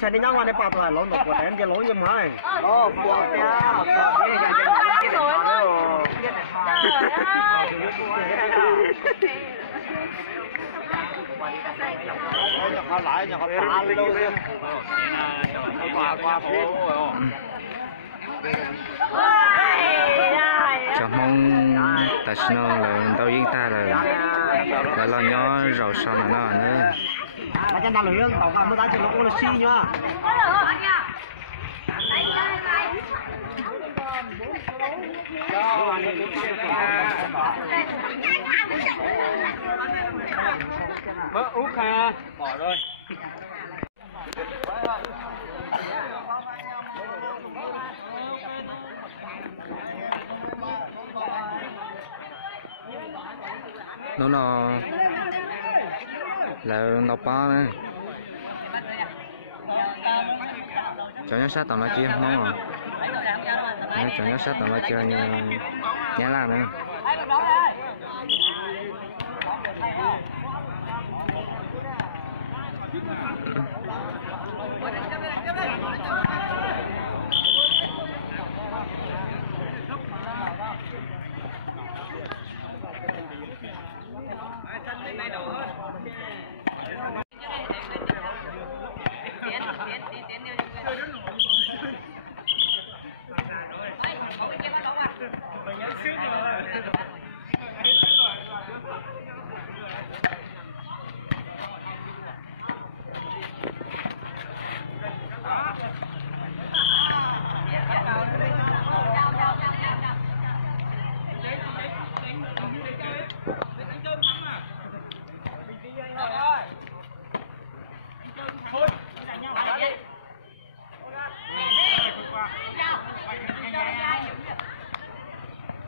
chạy đi nhau mà đi bảo lại lộn một em cái lộn giùm hả? Buộc nha. Họ lại nhà họ phá luôn đi. Qua phố rồi. Chào mong ta xin là tao yên ta là lo nhỏ rau sao là nó nữa. Là chân ta lưỡng tàu cầm nó đá chân nó xi nhá. Bớt út ha. Bỏ rồi. Nó là nó ba này. Cho nhớ sát tao nó chia không à? Cho nhớ sát tao nó chia nhớ là nữa.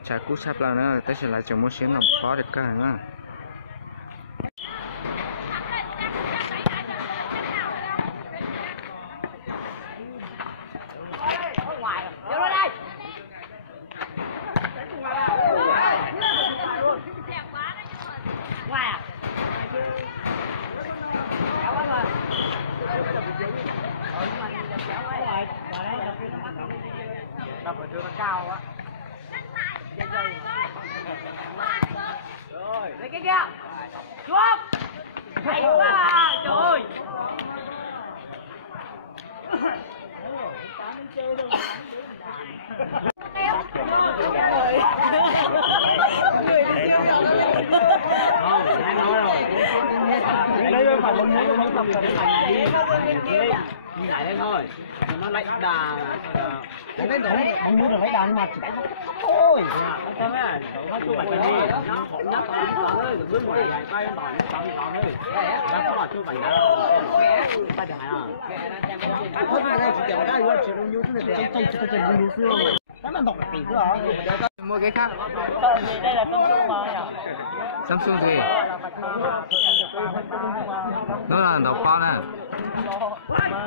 Chả cú sắp là nữa, tới sẽ lại chồng một xíu nó khó được cả nữa. Đập ở trường nó cao quá. Rồi, lấy cái kia. Chuốc. Hay quá à, trời ơi. Lấy phải bông muối không tập cái này đi. Đi lại đây thôi. Nó lấy đà. Lấy bông muối rồi lấy đà nhưng mà chỉ đánh thôi. Sao mấy à? Nó chụp ảnh đi. Nó khổ nhất là đi toán ơi, bước ngoài này bay lên tỏi, toán ơi. Nó có là chụp ảnh đó. Bay được hả? Thôi cái này chỉ kéo ra rồi, chỉ đông nhiêu thế này trong chân đông nhiêu xưa. Nó mà đọc tỷ nữa hả? Mua cái khác. Đây là Samsung mà. Samsung gì? Nó là đầu con nè.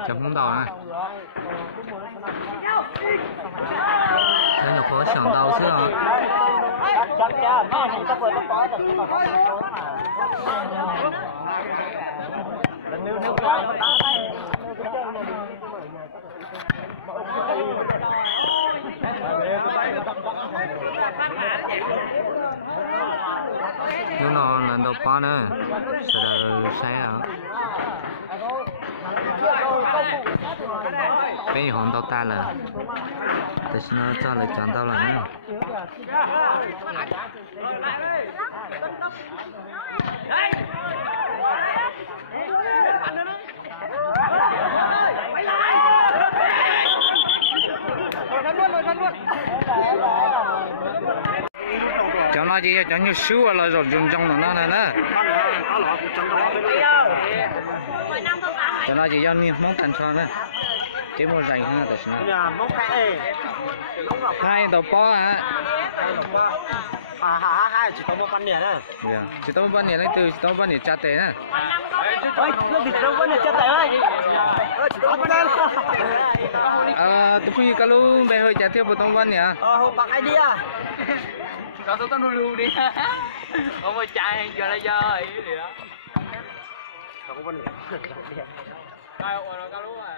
Chấm không đầu này. Thế nó có sẵn đầu chứ hả? Chắc chắn, nó thì chắc nó có được nhưng mà có một số mà. Nếu có nó đá tay. Nó là đầu con nè. Sẽ là xe hả? Bây giờ đầu ta là để nó cho lại chọn tao là nữa. Cho nó gì cho như xíu là rồi trong nó này nè. Cho nó chỉ cho như món thành son nè. Chỉ mua dành hơn là Nhà mốc hai đầu bó hả? Hai chỉ có một ban nè nè. Dạ, chỉ có một ban nè lấy từ chỉ có một ban nè trả tiền nè. Ơi, nó thì đâu ban nè trả tiền ơi. Tụi khi kalau bé hơi trả tiền một ban nè. Hôm bạc ai đi à? Có tao luôn đi. Ông ơi chạy giờ là giờ ấy đi đó. Không có ban nè. Cài ổ nó cao lúc này.